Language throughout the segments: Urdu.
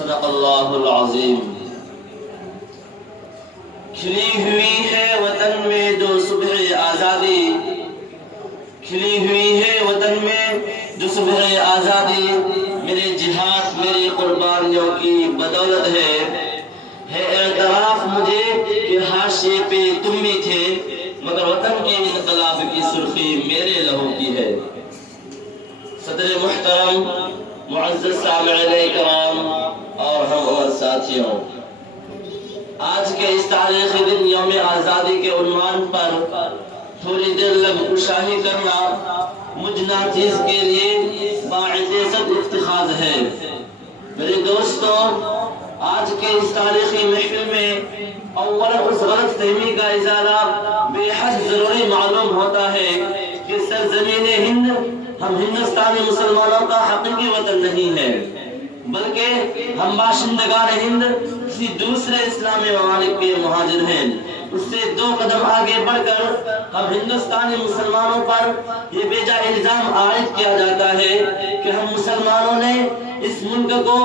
صدق اللہ العظیم۔ کھلی ہوئی ہے وطن میں جو صبح آزادی، کھلی ہوئی ہے وطن میں جو صبح آزادی، میرے جہاد میری قربانیوں کی بدولت ہے اعتراف مجھے کہ حاشیے پہ تم بھی تھے، مگر وطن کے انقلاب کی سرخی میرے لہو کی ہے۔ صدر محترم، معزز سامعین کرام اور ہم عمر ساتھیوں، آج کے اس تاریخی دن یوم آزادی کے عنوان پر تھوڑی دیر لب کشاہی کرنا مجھ ناچیز کے لیے باعث صد افتخار ہے۔ میرے دوستوں، آج کے اس تاریخی محفل میں اولا اس غلط فہمی کا ازالہ بے حد ضروری معلوم ہوتا ہے کہ سرزمین ہند ہم ہندوستانی مسلمانوں کا حقیقی وطن نہیں ہے، بلکہ ہم باشندگان ہند کسی دوسرے اسلامی ممالک کے مہاجر ہیں۔ اس سے دو قدم آگے بڑھ کر ہم ہندوستانی مسلمانوں پر یہ بیجا الزام عائد کیا جاتا ہے کہ ہم مسلمانوں نے اس ملک کو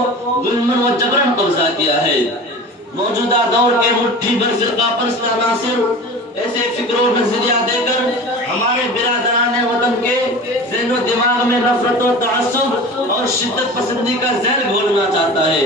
ظلماً و جبراً قبضہ کیا ہے۔ موجودہ دور کے مٹھی بھر فرقہ پرست عناصر ایسے فکر و نظریات دے کر ہمارے برادران وطن کے ذہن و دماغ میں نفرت و تعصب اور شدت پسندی کا زہر گھولنا چاہتا ہے،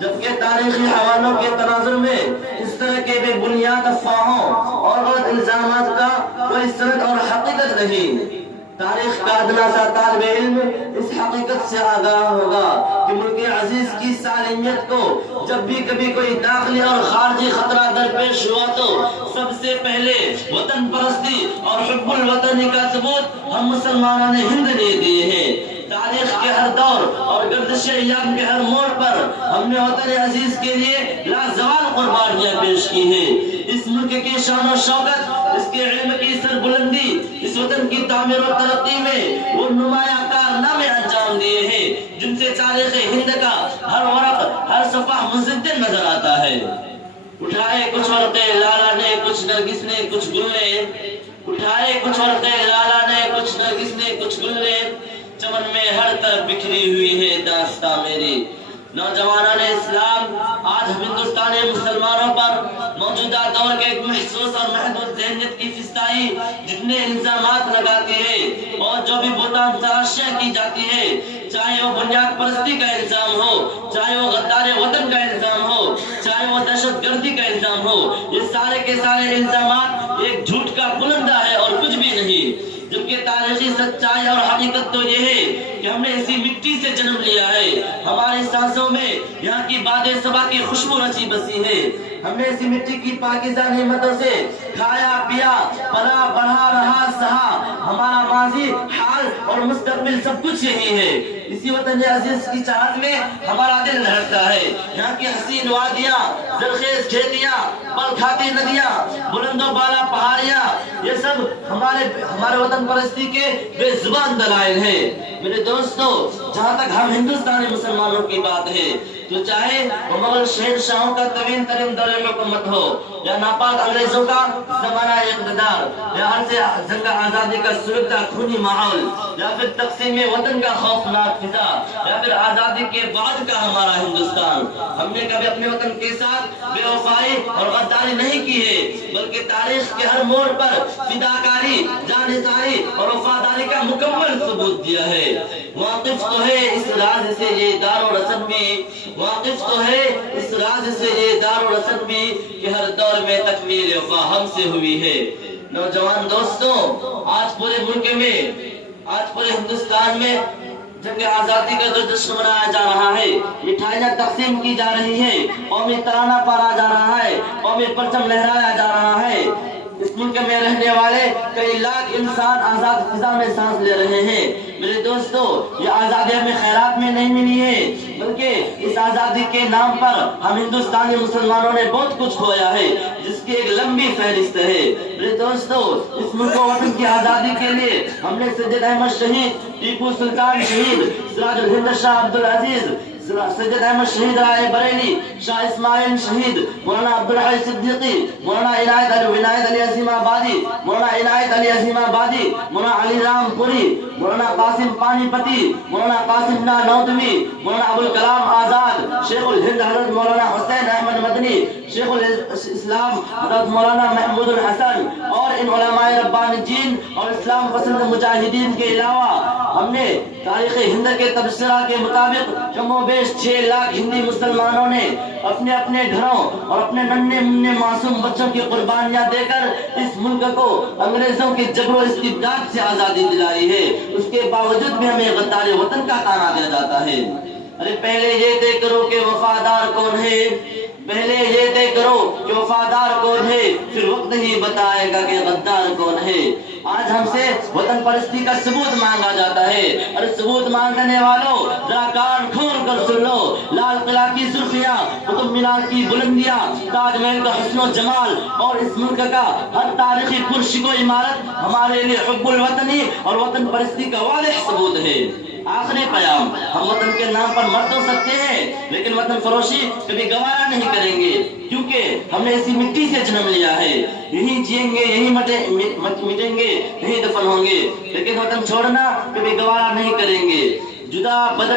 جبکہ تاریخی حوالوں کے تناظر میں اس طرح کے بے بنیاد افواہوں اور غلط الزامات کا کوئی سند اور حقیقت نہیں۔ تاریخ کا ادنا سا طالب علم اس حقیقت سے آگاہ ہوگا کہ ملک عزیز کی سالمیت کو جب بھی کبھی کوئی داخلی اور خارجی خطرہ درپیش ہوا تو سب سے پہلے وطن پرستی اور حب الوطنی کا ثبوت ہم مسلمانوں نے ہند نے دیے ہیں۔ تاریخ کے ہر دور اور گردش ایام کے ہر موڑ پر ہم نے وطن عزیز کے لیے لازوال قربانیاں پیش کی ہیں۔ اس ملک کی شان و شوکت، اس کے علم کی سربلندی، اس وطن کی تعمیر و ترقی میں وہ نمایاں کارنامے انجام دیے ہیں جن سے تاریخ ہند کا ہر ورق ہر صفحہ مزدن نظر آتا ہے۔ اٹھائے کچھ ورقے لالا نے، کچھ نرگس نے، کچھ گل نے، اٹھائے کچھ ورقے لالا نے، کچھ نرگس نے، کچھ گل نے، چمن میں ہر طرف بکھری ہوئی ہے داستاں میری۔ نوجوانان اسلام آج ہندوستانی مسلمانوں پر موجودہ دور کے ایک محسوس اور محدود ذہنیت کی فستائی جتنے الزامات لگاتی ہے اور جو بھی بہتان تراشیاں کی جاتی ہے، چاہے وہ بنیاد پرستی کا الزام ہو، چاہے وہ غدار وطن کا الزام ہو، چاہے وہ دہشت گردی کا الزام ہو، یہ سارے کے سارے الزامات ایک جھوٹ کا بلندہ ہے اور کچھ بھی نہیں۔ جبکہ تاریخی سچائی اور حقیقت تو یہ ہے کہ ہم نے اسی مٹی سے جنم لیا ہے، ہماری سانسوں میں یہاں کی باد صبا کی خوشبو رچی بسی ہے، ہم نے اسی مٹی کی پاکیزہ نعمتوں سے کھایا پیا، پلا بڑھا رہا سہا، ہمارا ماضی حال اور مستقبل سب کچھ یہی ہے۔ اسی وطن عزیز کی چاہت میں ہمارا دل دھڑکتا ہے۔ یہاں کی حسین وادیاں، زرخیز کھیتیاں، پل کھاتی ندیاں، بلند و بالا پہاڑیاں، یہ سب ہمارے وطن پرستی کے بے زبان دلائل ہیں۔ میرے دوستو، جہاں تک ہم ہندوستانی مسلمانوں کی بات ہے تو چاہے وہ مغل شہنشاہوں کا طویل ترین دور حکومت ہو یا ناپاک انگریزوں کا زمانہ اقتدار یا عرص جنگ آزادی کا سلگتا خونی ماحول یا پھر تقسیم وطن کا خوفناک فضا یا پھر آزادی کے بعد کا ہمارا ہندوستان، ہم نے کبھی اپنے وطن کے ساتھ بے وفائی اور غداری نہیں کی ہے، بلکہ تاریخ کے ہر موڑ پر فداکاری، جانثاری اور وفاداری کا مکمل ثبوت دیا ہے۔ واقف تو ہے اس راز سے یہ دار و رسم بھی، واقف تو ہے اس راز سے یہ دار و رسم بھی کہ ہر دور میں تکمیل وفا ہم سے ہوئی ہے۔ نوجوان دوستوں، آج پورے ملک میں، آج پورے ہندوستان میں جنگ آزادی کا جو جشن منایا جا رہا ہے، مٹھائیاں تقسیم کی جا رہی ہے، قومی ترانہ پڑھا جا رہا ہے، قومی پرچم لہرایا جا رہا ہے۔ اس ملک میں رہنے والے کئی لاکھ انسان آزاد فضا میں سانس لے رہے ہیں۔ میرے دوستو، یہ آزادی ہمیں خیرات میں نہیں ملی ہے، بلکہ اس آزادی کے نام پر ہم ہندوستانی مسلمانوں نے بہت کچھ کھویا ہے جس کی ایک لمبی فہرست ہے۔ میرے دوستو، اس ملک و وطن کی آزادی کے لیے ہم نے سید احمد شہید، ٹیپو سلطان شہید، سراج الہند شاہ عبدالعزیز، سید احمد شہید رائے بریلی، شاہ اسماعیل شہید، مولانا عبدالحی صدیقی، مولانا عنایت علی عظیم آبادی، مولانا عنایت علی عظیم آبادی، مولانا علی رام پوری، مولانا قاسم پانی پتی، مولانا قاسم نانوتوی، مولانا ابوالکلام آزاد، شیخ الہند حضرت مولانا حسین احمد مدنی، شیخ الاسلام حضرت مولانا محمود الحسن اور ان علماء ربانیین اور اسلام پسند مجاہدین کے علاوہ ہم نے تاریخ ہند کے تبصرہ کے مطابق کم و بیش 6 لاکھ ہندی مسلمانوں نے اپنے اپنے گھروں اور اپنے ننھے منھے معصوم بچوں کی قربانیاں دے کر اس ملک کو انگریزوں کے جبر و استبداد سے آزادی دلائی ہے۔ اس کے باوجود بھی ہمیں غدار وطن کا تانا دیا جاتا ہے۔ ارے پہلے یہ طے کرو کہ وفادار کون ہے، پہلے یہ طے کرو کہ وفادار کون ہے، پھر وقت ہی بتائے گا کہ غدار کون ہے۔ آج ہم سے وطن پرستی کا ثبوت مانگا جاتا ہے، اور ثبوت مانگنے والوں ذرا کان کھول کر سن لو۔ لال قلعہ کی سرخیاں، قطب مینار کی بلندیاں، تاج محل کا حسن و جمال اور اس ملک کا ہر تاریخی پرشکو عمارت ہمارے لیے حب الوطنی اور وطن پرستی کا واضح ثبوت ہے۔ آخری پیام، ہم وطن کے نام پر مر تو سکتے ہیں لیکن وطن فروشی کبھی گوارا نہیں کریں گے، کیونکہ ہم نے اسی مٹی سے جنم لیا ہے، یہی جئیں گے، یہی مٹیں گے، یہی دفن ہوں گے، لیکن وطن چھوڑنا کبھی گوارا نہیں کریں گے۔ جدا بدل